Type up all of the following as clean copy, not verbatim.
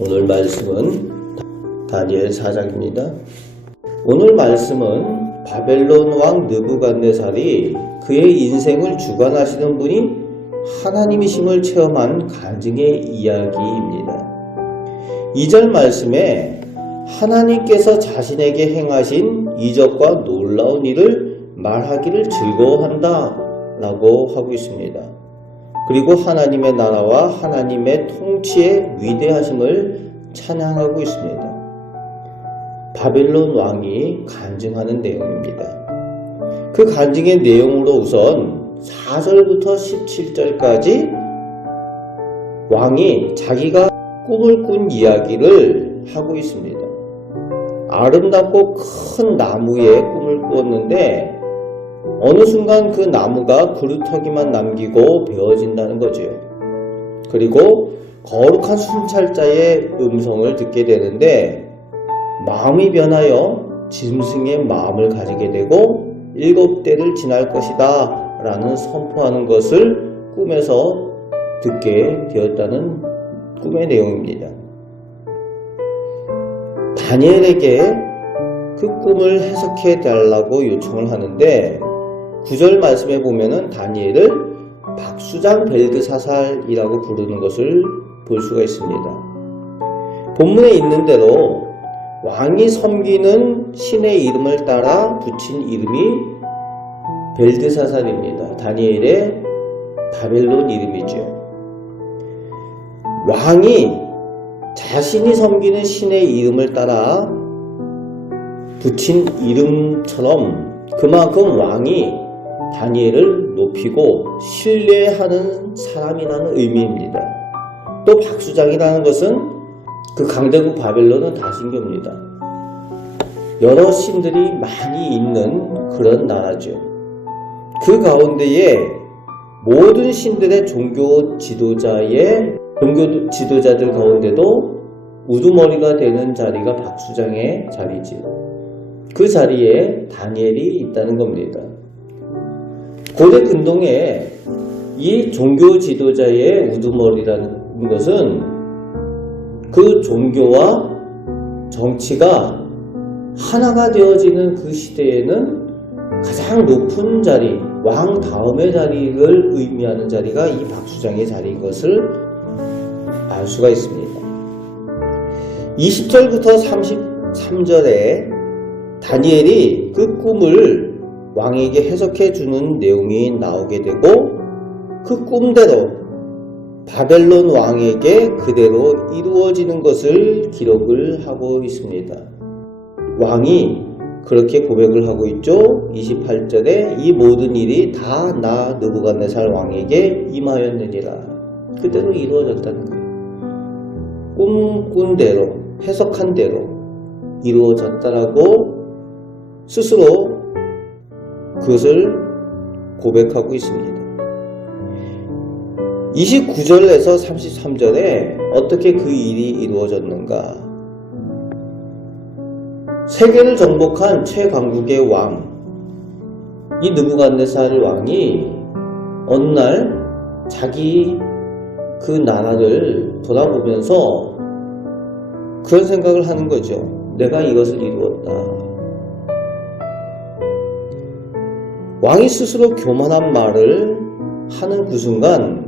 오늘 말씀은 다니엘 4장입니다. 오늘 말씀은 바벨론 왕 느부갓네살이 그의 인생을 주관하시는 분이 하나님이심을 체험한 간증의 이야기입니다. 2절 말씀에 하나님께서 자신에게 행하신 이적과 놀라운 일을 말하기를 즐거워한다 라고 하고 있습니다. 그리고 하나님의 나라와 하나님의 통치의 위대하심을 찬양하고 있습니다. 바벨론 왕이 간증하는 내용입니다. 그 간증의 내용으로 우선 4절부터 17절까지 왕이 자기가 꿈을 꾼 이야기를 하고 있습니다. 아름답고 큰 나무에 꿈을 꾸었는데 어느 순간 그 나무가 그루터기만 남기고 베어진다는 거죠. 그리고 거룩한 순찰자의 음성을 듣게 되는데 마음이 변하여 짐승의 마음을 가지게 되고 7대를 지날 것이다 라는 선포하는 것을 꿈에서 듣게 되었다는 꿈의 내용입니다. 다니엘에게 그 꿈을 해석해 달라고 요청을 하는데 9절 말씀에 보면은 다니엘을 박수장 벨드사살이라고 부르는 것을 볼 수가 있습니다. 본문에 있는 대로 왕이 섬기는 신의 이름을 따라 붙인 이름이 벨드사살입니다. 다니엘의 바벨론 이름이죠. 왕이 자신이 섬기는 신의 이름을 따라 붙인 이름처럼 그만큼 왕이 다니엘을 높이고 신뢰하는 사람이라는 의미입니다. 또 박수장이라는 것은 그 강대국 바벨론은 다신교입니다. 여러 신들이 많이 있는 그런 나라죠. 그 가운데에 모든 신들의 종교 지도자들 가운데도 우두머리가 되는 자리가 박수장의 자리지요. 그 자리에 다니엘이 있다는 겁니다. 고대 근동에 이 종교 지도자의 우두머리라는 것은 그 종교와 정치가 하나가 되어지는 그 시대에는 가장 높은 자리, 왕 다음의 자리를 의미하는 자리가 이 박수장의 자리인 것을 알 수가 있습니다. 20절부터 33절에 다니엘이 그 꿈을 왕에게 해석해 주는 내용이 나오게 되고 그 꿈대로 바벨론 왕에게 그대로 이루어지는 것을 기록을 하고 있습니다. 왕이 그렇게 고백을 하고 있죠. 28절에 이 모든 일이 다 나 느부갓네살 왕에게 임하였느니라. 그대로 이루어졌다는 거예요. 꿈꾼 대로, 해석한 대로 이루어졌다라고 스스로 그것을 고백하고 있습니다. 29절에서 33절에 어떻게 그 일이 이루어졌는가? 세계를 정복한 최강국의 왕, 이 느부갓네살 왕이 어느 날 자기 그 나라를 돌아보면서 그런 생각을 하는 거죠. 내가 이것을 이루었다. 왕이 스스로 교만한 말을 하는 그 순간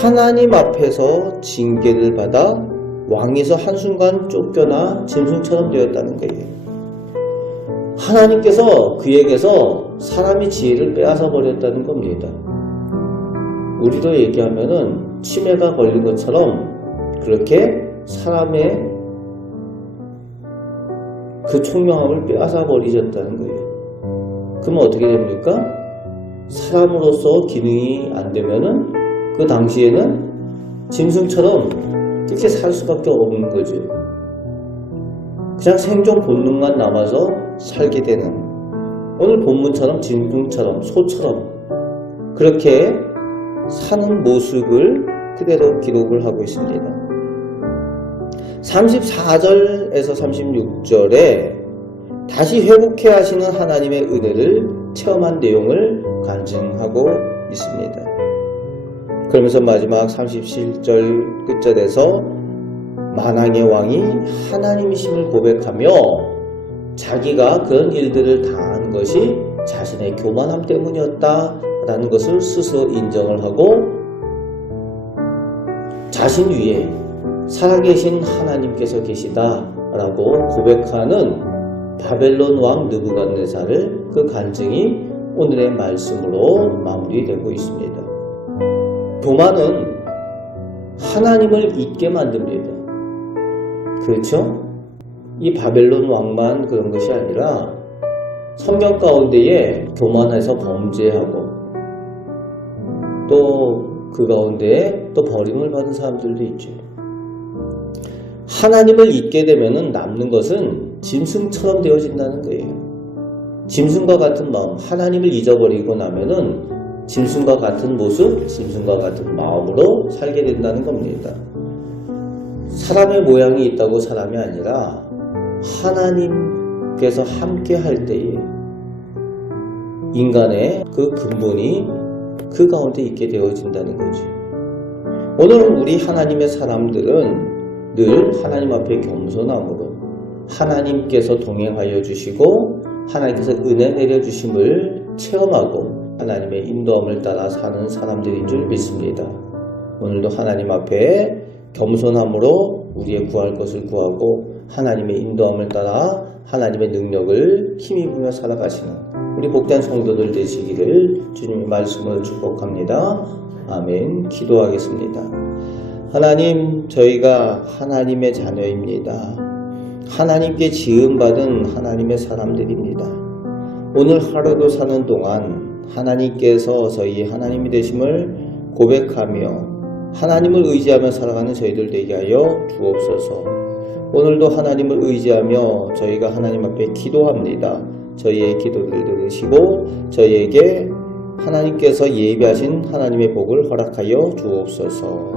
하나님 앞에서 징계를 받아 왕에서 한순간 쫓겨나 짐승처럼 되었다는 거예요. 하나님께서 그에게서 사람의 지혜를 빼앗아 버렸다는 겁니다. 우리로 얘기하면은 치매가 걸린 것처럼 그렇게 사람의 그 총명함을 빼앗아 버리셨다는 거예요. 그러면 어떻게 됩니까? 사람으로서 기능이 안 되면은 그 당시에는 짐승처럼 그렇게 살 수밖에 없는 거죠. 그냥 생존 본능만 남아서 살게 되는, 오늘 본문처럼 짐승처럼 소처럼 그렇게 사는 모습을 그대로 기록을 하고 있습니다. 34절에서 36절에 다시 회복해 하시는 하나님의 은혜를 체험한 내용을 간증하고 있습니다. 그러면서 마지막 37절 끝절에서 만왕의 왕이 하나님이심을 고백하며 자기가 그런 일들을 당한 것이 자신의 교만함 때문이었다라는 것을 스스로 인정을 하고 자신 위에 살아계신 하나님께서 계시다라고 고백하는 바벨론 왕 느부갓네살을 그 간증이 오늘의 말씀으로 마무리되고 있습니다. 교만은 하나님을 잊게 만듭니다. 그렇죠? 이 바벨론 왕만 그런 것이 아니라 성경 가운데에 교만해서 범죄하고 또 그 가운데에 또 버림을 받은 사람들도 있죠. 하나님을 잊게 되면 남는 것은 짐승처럼 되어진다는 거예요. 짐승과 같은 마음, 하나님을 잊어버리고 나면은 짐승과 같은 모습, 짐승과 같은 마음으로 살게 된다는 겁니다. 사람의 모양이 있다고 사람이 아니라 하나님께서 함께 할 때에 인간의 그 근본이 그 가운데 있게 되어진다는 거죠. 오늘 우리 하나님의 사람들은 늘 하나님 앞에 겸손함으로 하나님께서 동행하여 주시고 하나님께서 은혜 내려주심을 체험하고 하나님의 인도함을 따라 사는 사람들인 줄 믿습니다. 오늘도 하나님 앞에 겸손함으로 우리의 구할 것을 구하고 하나님의 인도함을 따라 하나님의 능력을 힘입으며 살아가시는 우리 복된 성도들 되시기를 주님의 말씀으로 축복합니다. 아멘. 기도하겠습니다. 하나님, 저희가 하나님의 자녀입니다. 하나님께 지음받은 하나님의 사람들입니다. 오늘 하루도 사는 동안 하나님께서 저희 하나님이 되심을 고백하며 하나님을 의지하며 살아가는 저희들 되게 하여 주옵소서. 오늘도 하나님을 의지하며 저희가 하나님 앞에 기도합니다. 저희의 기도를 들으시고 저희에게 하나님께서 예비하신 하나님의 복을 허락하여 주옵소서.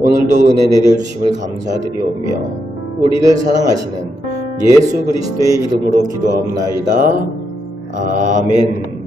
오늘도 은혜 내려주심을 감사드리오며 우리를 사랑하시는 예수 그리스도의 이름으로 기도합나이다. 아멘.